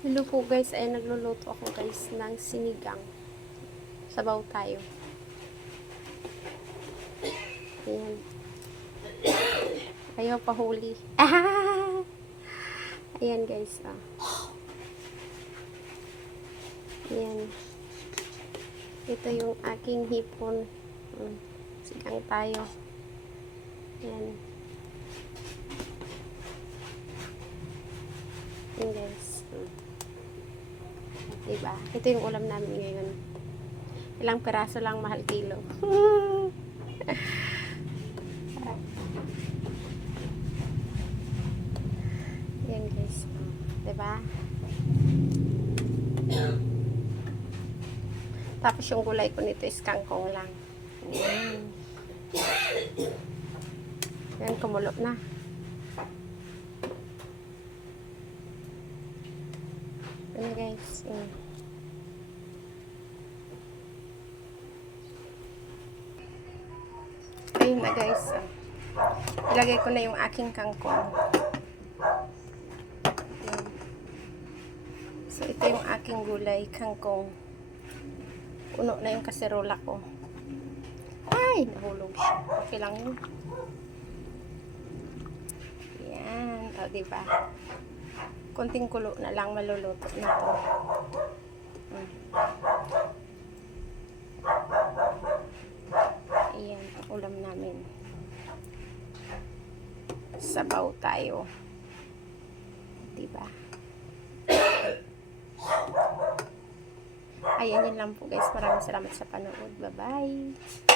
Hello po guys, ay nagluluto ako guys ng sinigang. Sabaw tayo. Ayan. Ayaw pa huli. Ah! Ayan guys. Ah. Ayan. Ito yung aking hipon. Sigang tayo. Ayan. Ayan guys. Diba? Ito yung ulam namin ngayon. Ilang peraso lang, mahal kilo. Ayan guys. Diba? Tapos yung gulay ko nito is kangkong lang. Ayan. Ayan, kumulo na. Ayan guys. Ayan. Ayun na guys. Ilagay ko na yung aking kangkong. Ayan. So ito yung aking gulay, kangkong. Puno na yung kaserola ko. Ay, nahulog siya. Okay lang yun. Ayan. O, diba? Konting kulo na lang, maluluto na to. Ayan, ang ulam namin. Sabaw tayo. Diba? Ayan, yun lang po guys. Maraming salamat sa panood. Bye-bye!